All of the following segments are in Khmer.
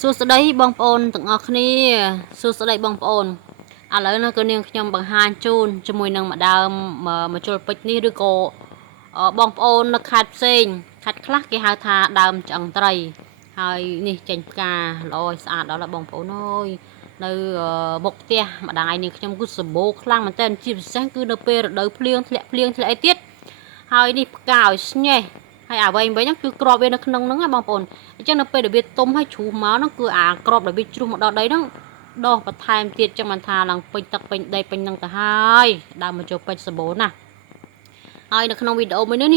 សួស្តីបងប្អូនទាំងអស់គ្នាសួស្តីបងប្អូនឥឡូវនេះគឺនាងខ្ញុំបង្ហាញជូនជាមួយនឹងម្ដើមមកជុលពេជ្រនេះឬក៏បងប្អូននៅខេត្តផ្សេងខេត្តខ្លះគេហៅថាដើមឆ្អឹងត្រីហើយនេះចេញផ្កាល្អឲ្យស្អាតដល់ហើយបងប្អូនអើយនៅមុខផ្ទះម្ដាយនាងខ្ញុំគឺសម្បូរខ្លាំងមែនតើជាពិសេសគឺនៅពេលរដូវភ្លៀងធ្លាក់អីទៀតហើយនេះផ្កាឲ្យស្ញេះហើយអ្វីហ្នឹងគឺក្របវានៅក្នុងហ្នឹងណាបងប្អូនអញ្ចឹងនៅពេលដែលវាទុំហើយជ្រុះមកហ្នឹងគឺអាក្របដែលវាជ្រុះមកដល់ដីហ្នឹងដុះបន្ថែមទៀតចឹងមិនថាឡើងពេញទឹកពេញដីពេញហ្នឹងទៅហើយដើមមកចូលពេជ្រសម្បូរណាស់ហើយនៅក្នុងវីដេអូមួយនេះ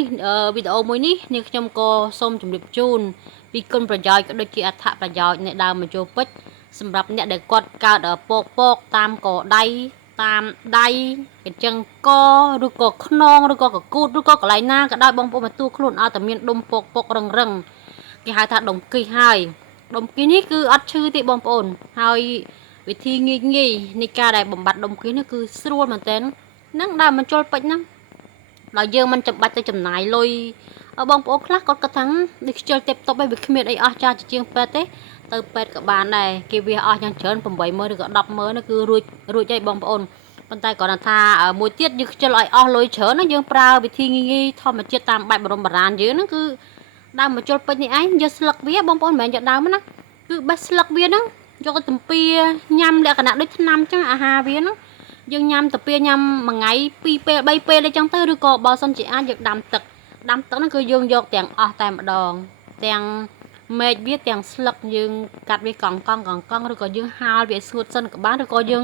នាងខ្ញុំក៏សូមជម្រាបជូនពីគុណប្រយោជន៍ក៏ដូចជាអត្ថប្រយោជន៍នៃដើមមកចូលពេជ្រសម្រាប់អ្នកដែលគាត់កើតពកតាមកដៃតាមដៃកញ្ចឹងកឬក៏ខ្នងឬក៏កកូតឬក៏កន្លែងណាក៏ដោយបងប្អូនមកទួខ្លួនឲ្យតែមានដុំពករឹងគេហៅថាដុំគិះហើយដុំគិះនេះគឺអត់ឈឺទេបងប្អូនហើយវិធីងាយនៃការដែលបំបត្តិដុំគិះនេះគឺស្រួលមែនទែននឹងដើមបញ្ចូលពេជ្រហ្នឹងដល់យើងមិនចាំបាច់ទៅចំណាយលុយបងប្អូនខ្លះគាត់គិតថានេះខ្ជិលទេពតបឯងវាគ្មានអីអស់ចាជាងពេទ្យទេទៅពេទ្យក៏បានដែរគេវាអស់យ៉ាងច្រើន80000ឬក៏100000នោះគឺរួចហើយបងប្អូនប៉ុន្តែគាត់ថាមួយទៀតយើងខ្ជិលឲ្យអស់លុយច្រើនណាយើងប្រើវិធីងាយធម្មជាតិតាមបែបបរមបុរាណយើងហ្នឹងគឺដើមមកជុលពេជ្រនេះឯងយកស្លឹកវាបងប្អូនមិនមែនយកដើមណាគឺបេះស្លឹកវាហ្នឹងយកទៅទំពាញ៉ាំលក្ខណៈដូចថ្នាំអញ្ចឹងអាហារវាហ្នឹងយើងញ៉ាំទៅពេលញ៉ាំមួយថ្ងៃ2ពេល3ពេលអីចឹងទៅឬក៏បើសិនជាអាចយើងដាំទឹកហ្នឹងគឺយើងយកទាំងអស់តែម្ដងទាំងមែកវាទាំងស្លឹកយើងកាត់វាកង់ឬក៏យើងហាលវាស្ងួតសិនក៏បានឬក៏យើង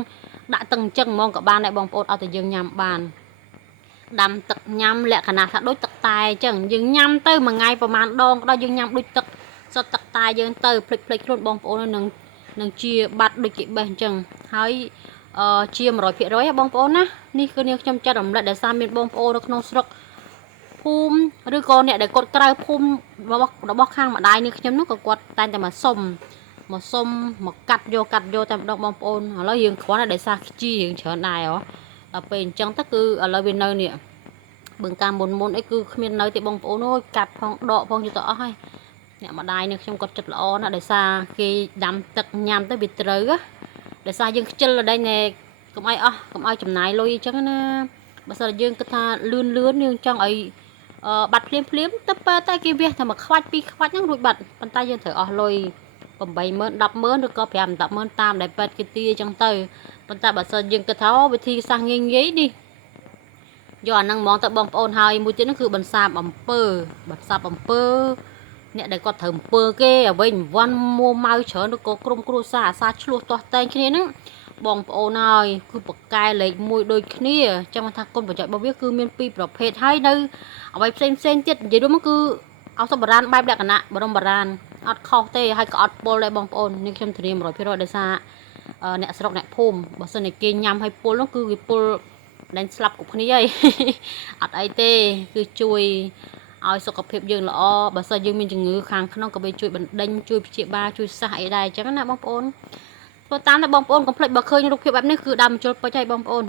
ដាក់ទឹកអញ្ចឹងហ្មងក៏បានដែរបងប្អូនឲ្យតែយើងញ៉ាំបានដាំទឹកញ៉ាំលក្ខណៈថាដូចទឹកតែអញ្ចឹងយើងញ៉ាំទៅមួយថ្ងៃប្រហែលដងក៏ដោយយើងញ៉ាំដូចទឹកសុទ្ធទឹកតែយើងទៅភ្លេចខ្លួនបងប្អូននឹងជាបាត់ដូចគេបេះអញ្ចឹងហើយជា100%បងប្អូនណានេះគឺនាងខ្ញុំចាត់រំលឹកដែលសារមានបងប្អូននៅក្នុងស្រុកភូមិឬក៏អ្នកដែលគាត់ក្រៅភូមិរបស់ខាងម្ដាយនាងខ្ញុំនោះក៏គាត់តែងតែមកសុំមកកាត់យកតែម្ដងបងប្អូនឥឡូវយើងគ្រាន់តែដោយសារខ្ជីយើងច្រើនដែរដល់ពេលអញ្ចឹងទៅគឺឥឡូវវានៅនេះបើតាមមុនអីគឺគ្មាននៅទេបងប្អូនអើយកាត់ផងដកផងយកទៅអស់ហើយអ្នកម្ដាយនាងខ្ញុំគាត់ចិត្តល្អណាស់ដោយសារគេដាំទឹកញ៉ាំទៅវាត្រូវដោយសារយើងខ្ជិលដល់ណែកុំឲ្យចំណាយលុយអញ្ចឹងណាបើសិនយើងគិតថាលឿនយើងចង់ឲ្យបាត់ភ្លាមទៅពេលតែគេវាតែមួយខ្វាច់ពីរខ្វាច់ហ្នឹងរួចបាត់ប៉ុន្តែយើងត្រូវអស់លុយ80000 100000ឬក៏5 100000តាមដែលពេទ្យគេទាអញ្ចឹងទៅប៉ុន្តែបើសិនយើងគិតថាវិធីសាស្ត្រងាយនេះយកអាហ្នឹងហ្មងទៅបងប្អូនហើយមួយទៀតហ្នឹងគឺបន្សាបអំពើអ្នកដែលគាត់ត្រូវអំពើគេអ្វីវ័នមួម៉ៅច្រើនឬក៏ក្រុមគ្រួសារអាសាឆ្លោះទាស់តែងគ្នាហ្នឹងបងប្អូនហើយគឺបកកែលេខ1ដូចគ្នាចឹងថាគុណប្រយោជន៍របស់វាគឺមាន2ប្រភេទហើយនៅអ្វីផ្សេងទៀតនិយាយរួមគឺឱសថបុរាណបែបលក្ខណៈបរមបុរាណអត់ខុសទេហើយក៏អត់ពុលដែរបងប្អូននេះខ្ញុំធានា100%ដោយសារអ្នកស្រុកអ្នកភូមិបើសិនតែគេញ៉ាំឲ្យពុលនោះគឺវាពុលលែងស្លាប់គ្រប់គ្នាហើយអត់អីទេគឺជួយឲ្យសុខភាពយើងល្អបើសិនយើងមានជំងឺខាងក្នុងក៏វាជួយបណ្ដេញជួយព្យាបាលជួយសះអីដែរអញ្ចឹងណាបងប្អូនធ្វើតាមតែបងប្អូនកុំភ្លេចបើឃើញរូបភាពបែបនេះគឺដើមជុលពេជ្រហើយបងប្អូន